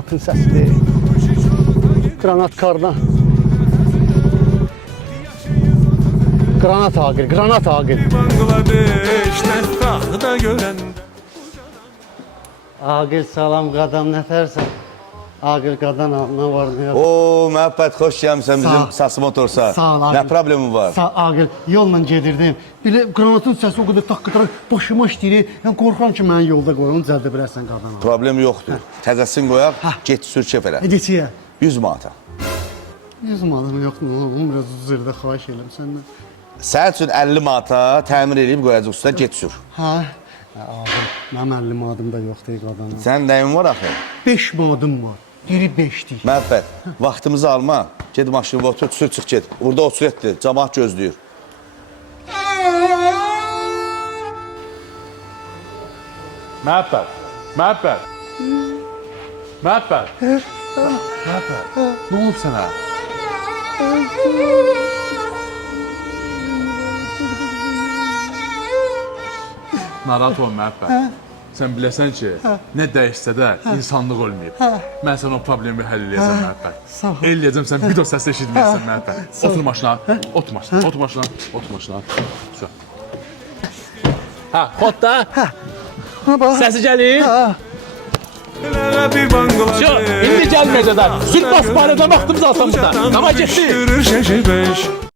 Qranatın səsidir. Qranat kardan. Qranat Aqil, Qranat Aqil. Bangladeş'te tahta gören Aqil salam qadam nətərsən? Aqil qadan nə var nə yox? Oo, məhəbbət, xoş gəlmişsən Sağ bizim ol. Sası Motorsa. Sağ ol, Nə Aqil. problemin var? Sağ Aqil, yolla gedirdim. Belə qranatın səsi o qədər taqqıtıraq başıma işləyir. Yəni qorxuram ki, məni yolda qoyun, cəldə bilərsən qadana. Problem yoxdur. Təzəsini qoyaq, get sür kef elə. Neçəyə? 100 manata. 100 manatım yoxdur, oğlum biraz üzrdə xahiş edirəm səndən. Sənin üçün 50 manata təmir edib qoyacaq üstünə, get sür. Ha? Aqil, mənim 50 manadım da yoxdur qadana. Sənin nəyin var axı? 5 manadım var. Biri 5'lik. Məhəbbət, vaxtımızı alma. Get maşını otur, sür çıx get. Burada otur etdir, camaat gözləyir. Məhəbbət, məhəbbət. Məhəbbət. Məhəbbət. Nə olub sənə? Narahat olma məhəbbət. Sən biləsən ki, nə dəyişsə də insanlıq olmayıb. Mən sən o problemi həll eləyəcəm məhəbbət. Sağ ol. Eləyəcəm, sən bir də o səsi eşitməyəsən məhəbbət. Otur maşına, otur maşına, otur maşına, otur maşına. Şu. Ha, xod da. Səsi gəlir. Bir Bangladeş. Şu, indi gəlməyəcək də. Sür bas barədə vaxtımız alsam burada. Qama getdi. Düşürür şeşi beş.